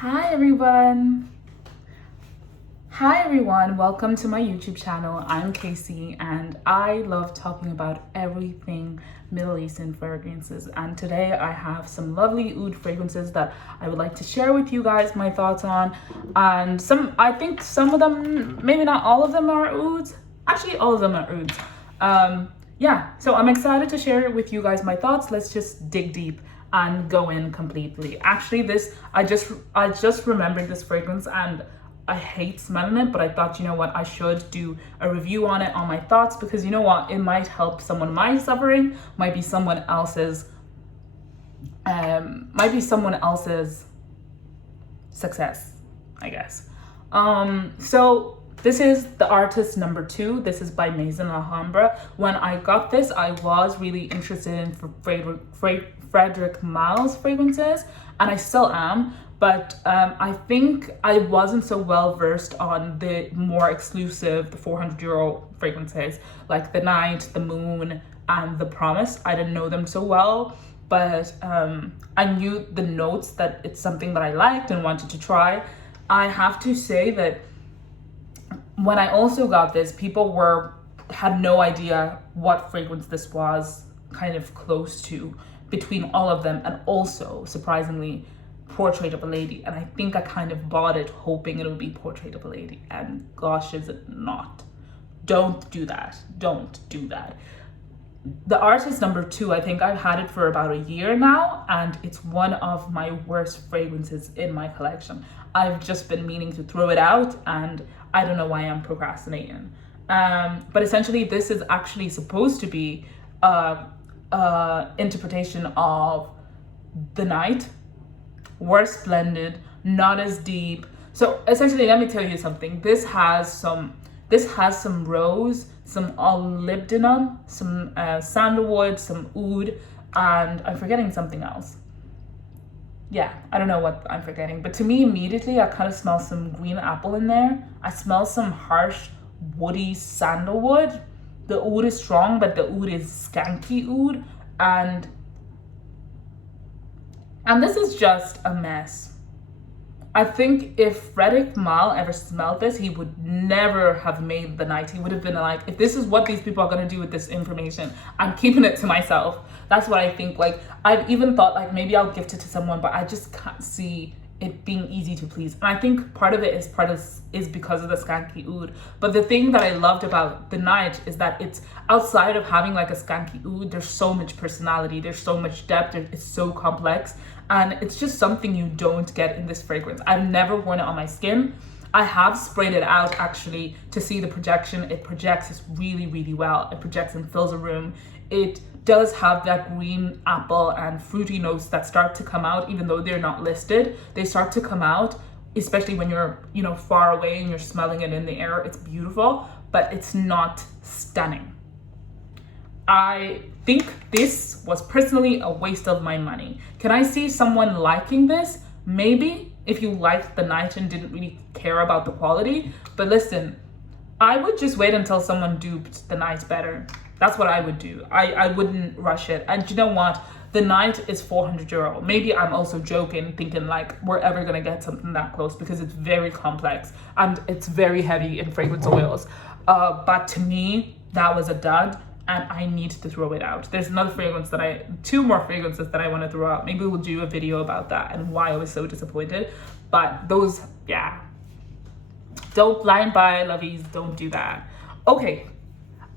Hi everyone. Hi everyone, welcome to my YouTube channel. I'm Casey and I love talking about everything Middle Eastern fragrances, and today I have some lovely oud fragrances that I would like to share with you guys my thoughts on. And I think some of them, maybe not all of them, are ouds. Actually, all of them are ouds. Yeah, so I'm excited to share with you guys my thoughts. Let's just dig deep and go in completely. Actually, I just remembered this fragrance and I hate smelling it, but I thought, you know what, I should do a review on it, on my thoughts, because you know what, it might help someone my suffering, might be someone else's success, I guess. So this is the artist number 2. This is by Maison Alhambra. When I got this, I was really interested in Frederic Malle's fragrances, and I still am, but I think I wasn't so well versed on the more exclusive, the €400 fragrances, like the Night, the Moon, and the Promise. I didn't know them so well, but I knew the notes that it's something that I liked and wanted to try. I have to say that when I also got this, people had no idea what fragrance this was kind of close to between all of them, and also surprisingly Portrait of a Lady. And I think I kind of bought it hoping it would be Portrait of a Lady, and gosh, is it not. Don't do that. Don't do that. The artist number 2, I think I've had it for about a year now, and it's one of my worst fragrances in my collection. I've just been meaning to throw it out, and I don't know why I'm procrastinating. But essentially, this is actually supposed to be interpretation of The Night. Worse blended, not as deep. So essentially, let me tell you something. This has some rose, some molybdenum, some sandalwood, some oud, and I'm forgetting something else. Yeah, I don't know what I'm forgetting, but to me immediately I kind of smell some green apple in there. I smell some harsh woody sandalwood. The oud is strong, but the oud is skanky oud, and this is just a mess. I think if Frederic Malle ever smelled this, he would never have made The Night. He would have been like, if this is what these people are going to do with this information, I'm keeping it to myself. That's what I think. Like, I've even thought like maybe I'll gift it to someone, but I just can't see it being easy to please. And I think part of it is because of the skanky oud. But the thing that I loved about The Night is that it's outside of having like a skanky oud, there's so much personality, there's so much depth, it's so complex, and it's just something you don't get in this fragrance. I've never worn it on my skin. I have sprayed it out actually to see the projection. It projects really, really well. It projects and fills a room. It does have that green apple and fruity notes that start to come out, even though they're not listed. They start to come out, especially when you're, far away and you're smelling it in the air. It's beautiful, but it's not stunning. I think this was personally a waste of my money. Can I see someone liking this? Maybe, if you liked The Night and didn't really care about the quality. But listen, I would just wait until someone duped The Night better. That's what I would do. I wouldn't rush it. And you know what? The Night is €400. Maybe I'm also joking, thinking like we're ever gonna get something that close, because it's very complex and it's very heavy in fragrance oils. But to me, that was a dud, and I need to throw it out. There's another fragrance two more fragrances that I want to throw out. Maybe we'll do a video about that and why I was so disappointed. But those, yeah. Don't blind buy, lovies, don't do that. Okay.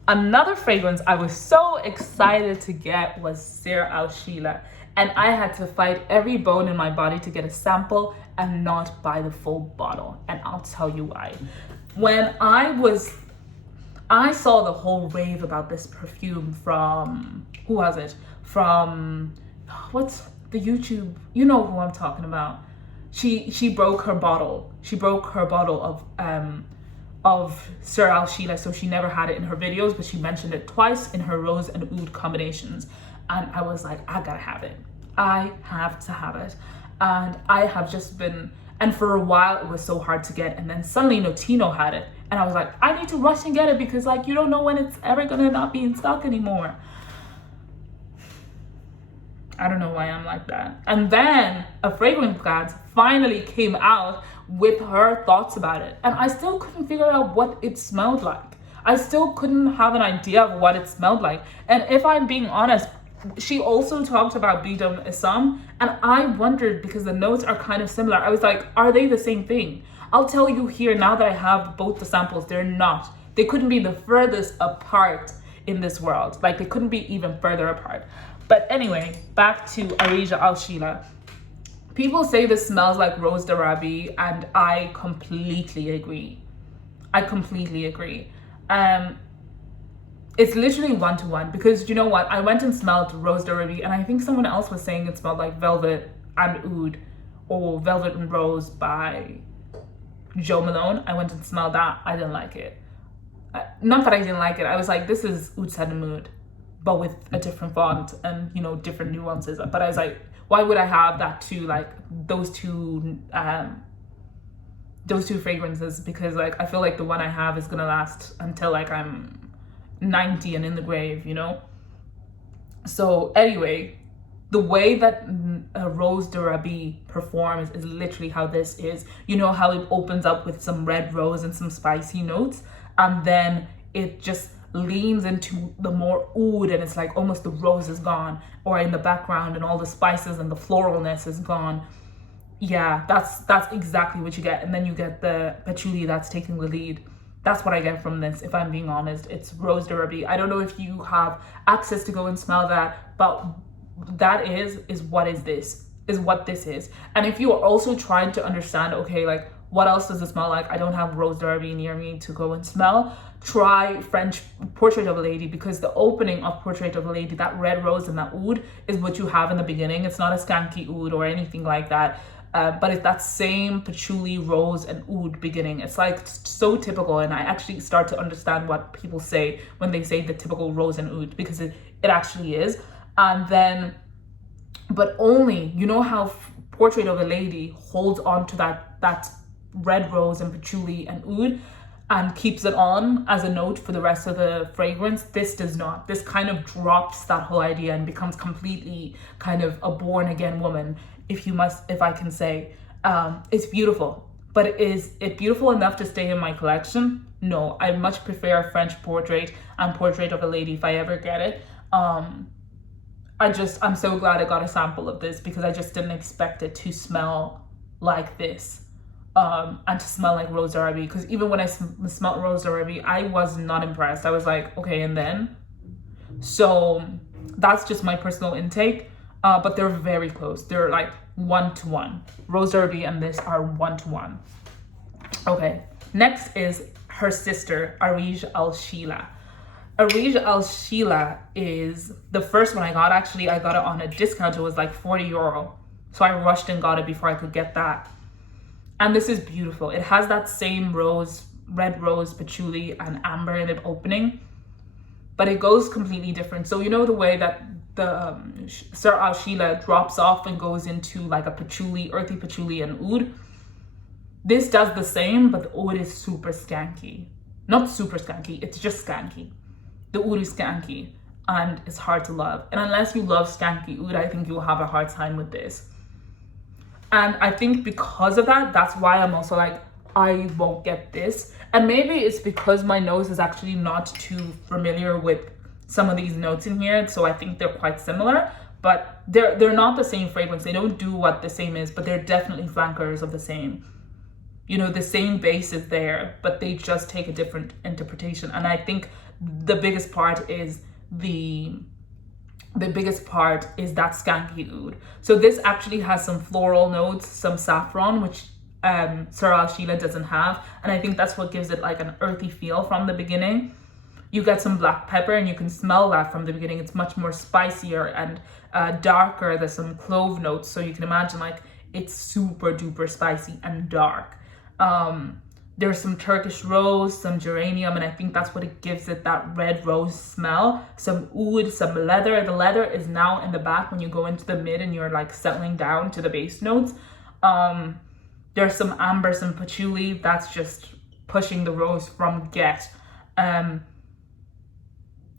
Another fragrance I was so excited to get was Sehr Sheila, and I had to fight every bone in my body to get a sample and not buy the full bottle, and I'll tell you why. When I saw the whole rave about this perfume from, who was it? From, what's the YouTube? You know who I'm talking about. She broke her bottle. She broke her bottle of Sehr Sheila, so she never had it in her videos, but she mentioned it twice in her rose and oud combinations, and I was like, I gotta have it. I have to have it. And I have just been, and for a while it was so hard to get, and then suddenly Notino had it, and I was like, I need to rush and get it, because like you don't know when it's ever gonna not be in stock anymore. I don't know why I'm like that. And then a fragrance finally came out with her thoughts about it. And I still couldn't figure out what it smelled like. I still couldn't have an idea of what it smelled like. And if I'm being honest, she also talked about Bidum Esam, and I wondered, because the notes are kind of similar, I was like, are they the same thing? I'll tell you here, now that I have both the samples, they're not. They couldn't be the furthest apart in this world. Like, they couldn't be even further apart. But anyway, back to Areej Al Sheila. People say this smells like Rose d'Arabi, and I completely agree. I completely agree. It's literally 1-to-1, because you know what? I went and smelled Rose d'Arabi, and I think someone else was saying it smelled like Velvet and Oud, or Velvet and Rose by Jo Malone. I went and smelled that. I didn't like it. Not that I didn't like it. I was like, this is Oud Set Mood, but with a different font and, you know, different nuances. But I was like, why would I have that too? Like those two fragrances, because like I feel like the one I have is gonna last until like I'm 90 and in the grave, you know. So anyway, the way that Rose d'Arabi performs is literally how this is. You know how it opens up with some red rose and some spicy notes, and then it just leans into the more oud, and it's like almost the rose is gone, or in the background, and all the spices and the floralness is gone. Yeah, that's exactly what you get. And then you get the patchouli that's taking the lead. That's what I get from this, if I'm being honest. It's Rose d'Arabi. I don't know if you have access to go and smell that, but that is what this is. And if you are also trying to understand, okay, like what else does it smell like? I don't have Rose d'Arabi near me to go and smell. Try French Portrait of a Lady, because the opening of Portrait of a Lady, that red rose and that oud is what you have in the beginning. It's not a skanky oud or anything like that. But it's that same patchouli, rose, and oud beginning. It's like so typical, and I actually start to understand what people say when they say the typical rose and oud, because it actually is. And then, but only, you know how Portrait of a Lady holds on to that red rose and patchouli and oud and keeps it on as a note for the rest of the fragrance. This does not. This kind of drops that whole idea and becomes completely kind of a born again woman, if I can say. It's beautiful, but is it beautiful enough to stay in my collection? No, I much prefer French Portrait and Portrait of a Lady if I ever get it. I'm so glad I got a sample of this, because I just didn't expect it to smell like this, and to smell like Rose d'Arabi. Because even when I smelled Rose d'Arabi, I was not impressed. I was like, okay, and then? So that's just my personal intake. But they're very close. They're like 1-to-1. Rose d'Arabi and this are 1-to-1. Okay, next is her sister, Areej Al Sheila. Areej Al Sheila is the first one I got. Actually, I got it on a discount. It was like €40. So I rushed and got it before I could get that. And this is beautiful. It has that same rose, red rose, patchouli, and amber in the opening, but it goes completely different. So you know the way that the Sehr Al Sheila drops off and goes into like a patchouli, earthy patchouli and oud. This does the same, but the oud is super skanky. Not super skanky, it's just skanky. The oud is skanky and it's hard to love. And unless you love skanky oud, I think you'll have a hard time with this. And I think because of that, that's why I'm also like, I won't get this. And maybe it's because my nose is actually not too familiar with some of these notes in here, so I think they're quite similar, but they're not the same fragrance. They don't do what the same is, but they're definitely flankers of the same. You know, the same base is there, but they just take a different interpretation. And I think the biggest part is that skanky oud. So this actually has some floral notes, some saffron, which Sehr Al Sheila doesn't have, and I think that's what gives it like an earthy feel from the beginning. You get some black pepper, and you can smell that from the beginning. It's much more spicier and darker. There's some clove notes, so you can imagine like it's super duper spicy and dark. There's some Turkish rose, some geranium, and I think that's what it gives it, that red rose smell. Some oud, some leather. The leather is now in the back when you go into the mid and you're like settling down to the base notes. There's some amber, some patchouli. That's just pushing the rose from get. And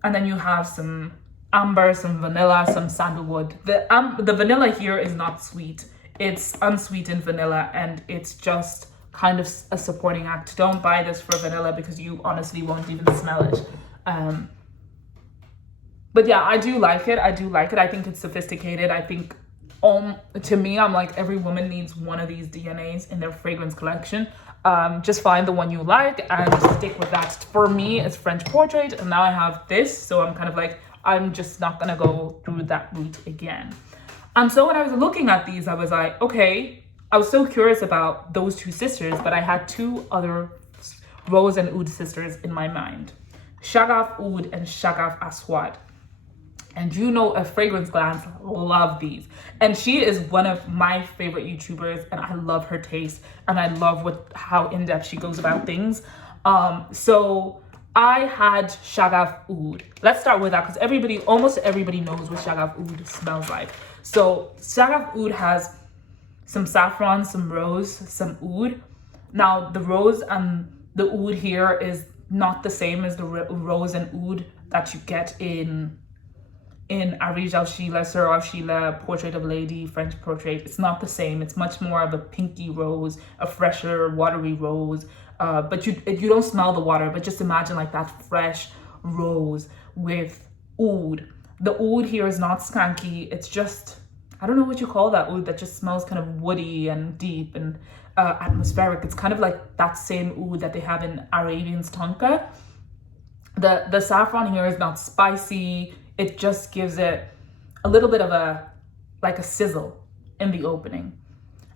then you have some amber, some vanilla, some sandalwood. The vanilla here is not sweet. It's unsweetened vanilla, and it's just kind of a supporting act. Don't buy this for vanilla because you honestly won't even smell it. But yeah, I do like it. I think it's sophisticated. I think to me, I'm like, every woman needs one of these DNAs in their fragrance collection. Just find the one you like and stick with that. For me, it's French Portrait, and now I have this, so I'm kind of like, I'm just not gonna go through that route again. And so when I was looking at these, I was like, okay, I was so curious about those two sisters, but I had two other Rose and Oud sisters in my mind. Shaghaf Oud and Shaghaf Aswad. And you know, a fragrance glance, love these. And she is one of my favorite YouTubers, and I love her taste, and I love how in-depth she goes about things. So I had Shaghaf Oud. Let's start with that, because almost everybody knows what Shaghaf Oud smells like. So Shaghaf Oud has some saffron, some rose, some oud. Now the rose and the oud here is not the same as the rose and oud that you get in Areej Al Sheila, Sehr Al Sheila, Portrait of a Lady, French Portrait. It's not the same. It's much more of a pinky rose, a fresher, watery rose. But you don't smell the water, but just imagine like that fresh rose with oud. The oud here is not skanky. It's just, I don't know what you call that oud that just smells kind of woody and deep and atmospheric. It's kind of like that same oud that they have in Arabian's tonka. The saffron here is not spicy. It just gives it a little bit of a sizzle in the opening.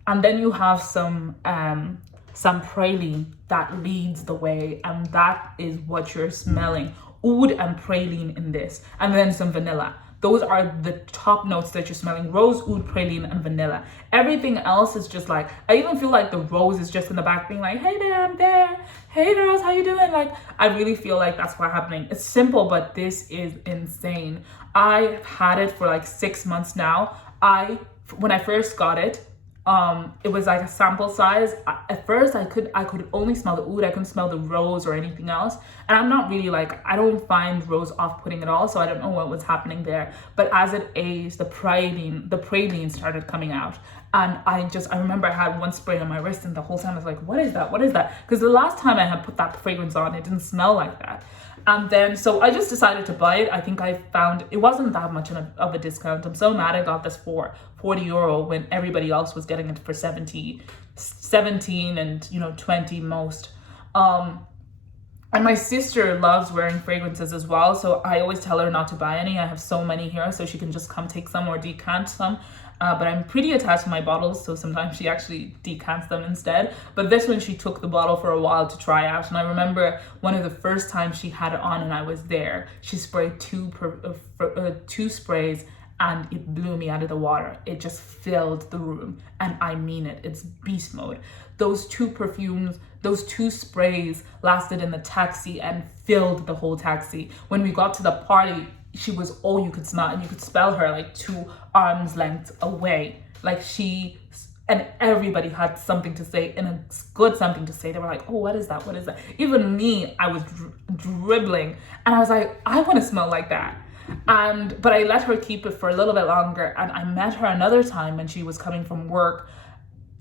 And then you have some praline that leads the way, and that is what you're smelling. Oud and praline in this, and then some vanilla. Those are the top notes that you're smelling: rose, oud, praline, and vanilla. Everything else is just like, I even feel like the rose is just in the back being like, hey there, I'm there. Hey girls, how you doing? Like, I really feel like that's what's happening. It's simple, but this is insane. I've had it for like 6 months now. When I first got it, it was like a sample size. At first I could only smell the oud. I couldn't smell the rose or anything else, and I'm not really like, I don't find rose off-putting at all, so I don't know what was happening there. But as it aged, the praline started coming out, and I remember I had one spray on my wrist, and the whole time I was like, what is that, because the last time I had put that fragrance on, it didn't smell like that. And then, so I just decided to buy it. I think I found it wasn't that much of a discount. I'm so mad I got this for €40 when everybody else was getting it for 17 and 20 most. And my sister loves wearing fragrances as well, so I always tell her not to buy any. I have so many here, so she can just come take some or decant some. But I'm pretty attached to my bottles, so sometimes she actually decants them instead. But this one, she took the bottle for a while to try out. And I remember one of the first times she had it on and I was there, she sprayed two sprays, and it blew me out of the water. It just filled the room, and I mean it. It's beast mode. Those two perfumes, those two sprays lasted in the taxi and filled the whole taxi. When we got to the party, she was all you could smell, and you could smell her like 2 arms lengths away. Like and everybody had something to say, and a good something to say. They were like, oh, what is that? Even me, I was dribbling, and I was like, I want to smell like that. But I let her keep it for a little bit longer, and I met her another time when she was coming from work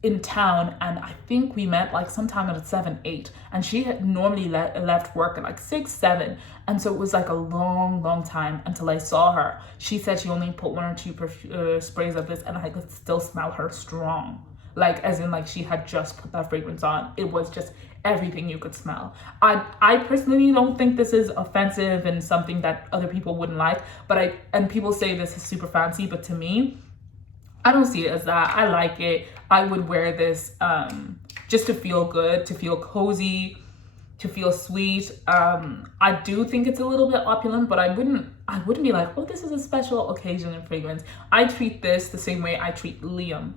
in town, and I think we met like sometime at 7, 8, and she had normally left work at like 6, 7, and so it was like a long time until I saw her. She said she only put 1 or 2 sprays of this, and I could still smell her strong, like as in like she had just put that fragrance on. It was just everything you could smell. I personally don't think this is offensive and something that other people wouldn't like, and people say this is super fancy, but to me, I don't see it as that. I like it. I would wear this just to feel good, to feel cozy, to feel sweet. I do think it's a little bit opulent, but I wouldn't be like, oh, this is a special occasion in fragrance. I treat this the same way I treat Liam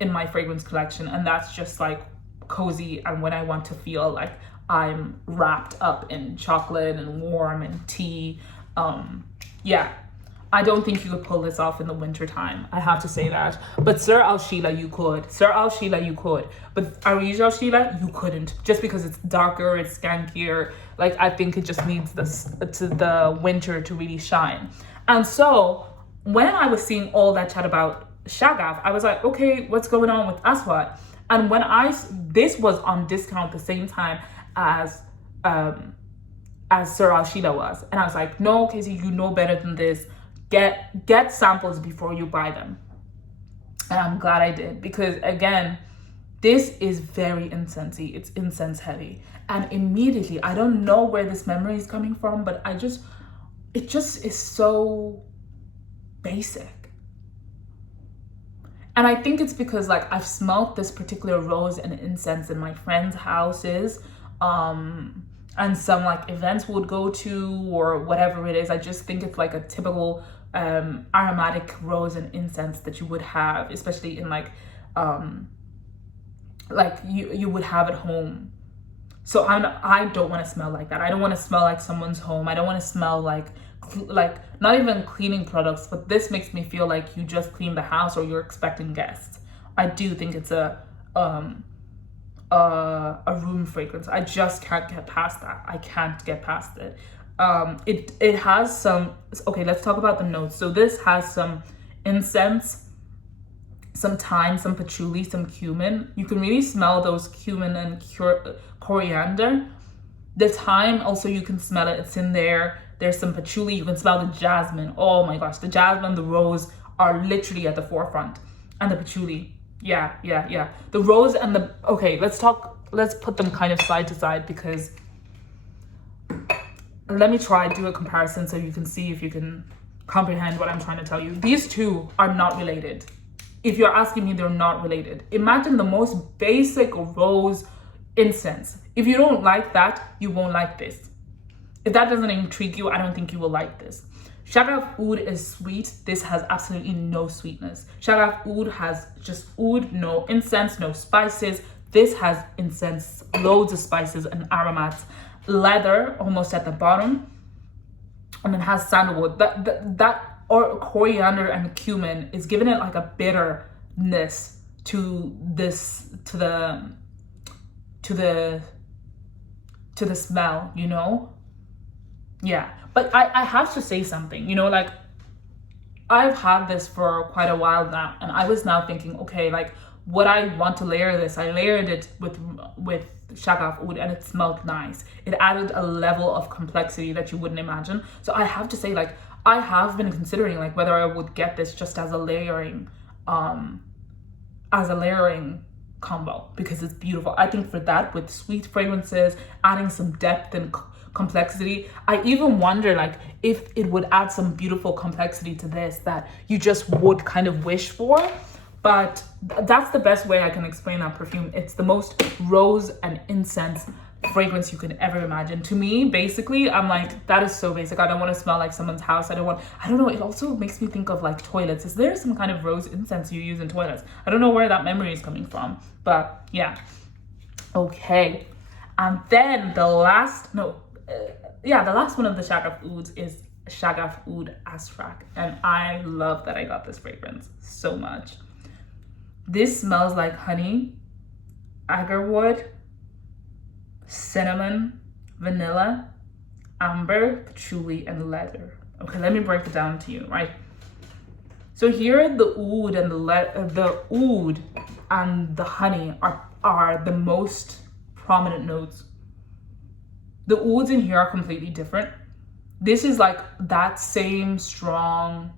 in my fragrance collection, and that's just like cozy, and when I want to feel like I'm wrapped up in chocolate and warm and tea. Yeah. I don't think you could pull this off in the winter time. I have to say that. But Sehr Al Sheila, you could. But Areej Al Sheila, you couldn't. Just because it's darker, it's skankier. Like, I think it just needs the winter to really shine. And so, when I was seeing all that chat about Shaghaf, I was like, okay, what's going on with Aswad? And when this was on discount the same time as Sheila was, and I was like, no, Casey, you know better than this. Get samples before you buy them. And I'm glad I did, because again, this is very incensey. It's incense heavy, and immediately, I don't know where this memory is coming from, but it just is so basic. And I think it's because like I've smelt this particular rose and incense in my friends' houses, and some like events we would go to or whatever it is. I just think it's like a typical aromatic rose and incense that you would have, especially in like you would have at home. So I don't want to smell like that. I don't want to smell like someone's home. I don't want to smell like not even cleaning products, but this makes me feel like you just cleaned the house or you're expecting guests. I do think it's a room fragrance. I just can't get past that. I can't get past it. It has some, okay, let's talk about the notes. So this has some incense, some thyme, some patchouli, some cumin. You can really smell those cumin and coriander. The thyme also, you can smell it, it's in there. There's some patchouli, you can smell the jasmine. Oh my gosh, the jasmine, the rose are literally at the forefront. And the patchouli, yeah. The rose and the, okay, let's put them kind of side to side, because let me do a comparison so you can see if you can comprehend what I'm trying to tell you. These two are not related. If you're asking me, they're not related. Imagine the most basic rose incense. If you don't like that, you won't like this. If that doesn't intrigue you, I don't think you will like this. Shaghaf Oud is sweet. This has absolutely no sweetness. Shaghaf Oud has just oud, no incense, no spices. This has incense, loads of spices and aromats. Leather almost at the bottom, and it has sandalwood. That or coriander and cumin is giving it like a bitterness to the smell, you know? Yeah, but I have to say something, you know, like I've had this for quite a while now, and I was now thinking, okay, like would I want to layer this? I layered it with Shaghaf Oud, and it smelled nice. It added a level of complexity that you wouldn't imagine. So I have to say, like, I have been considering like whether I would get this just as a layering combo, because it's beautiful. I think for that, with sweet fragrances, adding some depth and complexity, I even wonder like if it would add some beautiful complexity to this that you just would kind of wish for. But that's the best way I can explain that perfume. It's the most rose and incense fragrance you can ever imagine. To me, basically, I'm like, that is so basic. I don't want to smell like someone's house. I don't know. It also makes me think of like toilets. Is there some kind of rose incense you use in toilets? I don't know where that memory is coming from, but yeah. Okay. And then the last one of the Shaghaf Ouds is Shaghaf Oud Azraq. And I love that I got this fragrance so much. This smells like honey, agarwood, cinnamon, vanilla, amber, patchouli, and leather. Okay, let me break it down to you, right? So here the oud and the oud and the honey are the most prominent notes. The ouds in here are completely different. This is like that same strong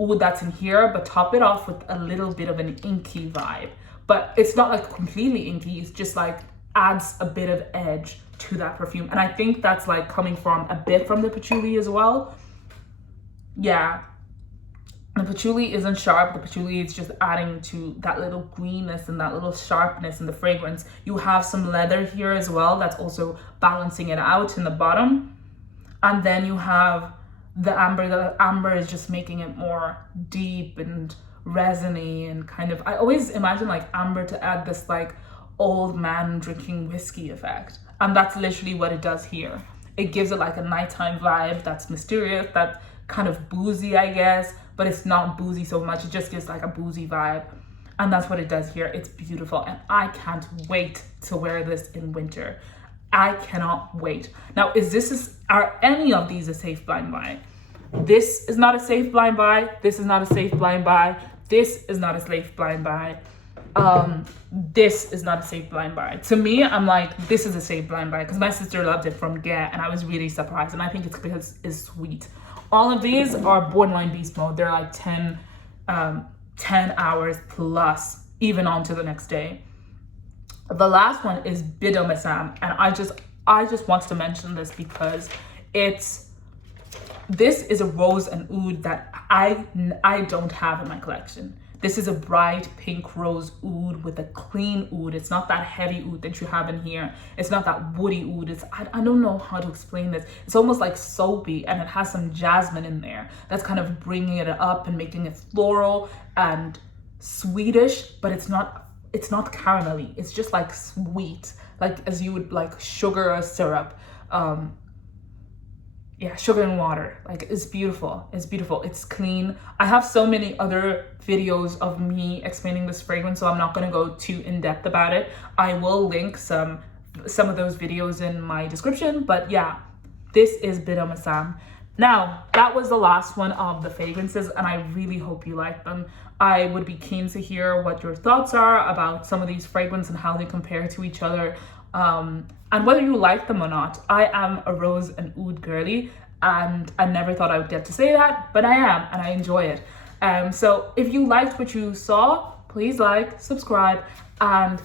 oud that's in here, but top it off with a little bit of an inky vibe. But it's not like completely inky, it's just like adds a bit of edge to that perfume. And I think that's like coming from a bit from the patchouli as well. Yeah, the patchouli isn't sharp. The patchouli is just adding to that little greenness and that little sharpness in the fragrance. You have some leather here as well that's also balancing it out in the bottom. And then you have the amber. The amber is just making it more deep and resiny and kind of, I always imagine like amber to add this like old man drinking whiskey effect. And that's literally what it does here. It gives it like a nighttime vibe that's mysterious, that's kind of boozy, I guess, but it's not boozy so much. It just gives like a boozy vibe. And that's what it does here. It's beautiful. And I can't wait to wear this in winter. I cannot wait. Now, are any of these a safe blind buy? This is not a safe blind buy. This is not a safe blind buy. this is not a safe blind buy. This is not a safe blind buy. To me, I'm like, this is a safe blind buy because my sister loved it from get, and I was really surprised. And I think it's because it's sweet. All of these are borderline beast mode. They're like 10 hours plus, even on to the next day. The last one is Bidum Esam, and I just want to mention this because this is a rose and oud that I don't have in my collection. This is a bright pink rose oud with a clean oud. It's not that heavy oud that you have in here. It's not that woody oud. I don't know how to explain this. It's almost like soapy, and it has some jasmine in there. That's kind of bringing it up and making it floral and Swedish, but it's not caramelly. It's just like sweet, like as you would like sugar or syrup. Yeah, sugar and water. Like, it's beautiful. It's beautiful. It's clean. I have so many other videos of me explaining this fragrance, so I'm not going to go too in depth about it. I will link some of those videos in my description, but yeah, this is Bidum Esam. Now, that was the last one of the fragrances, and I really hope you like them. I would be keen to hear what your thoughts are about some of these fragrances and how they compare to each other. And whether you like them or not. I am a rose and oud girly, and I never thought I would get to say that, but I am, and I enjoy it. So if you liked what you saw, please like, subscribe, and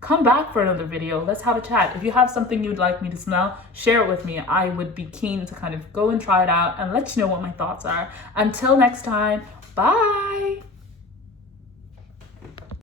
come back for another video. Let's have a chat. If you have something you'd like me to smell, share it with me. I would be keen to kind of go and try it out and let you know what my thoughts are. Until next time, bye.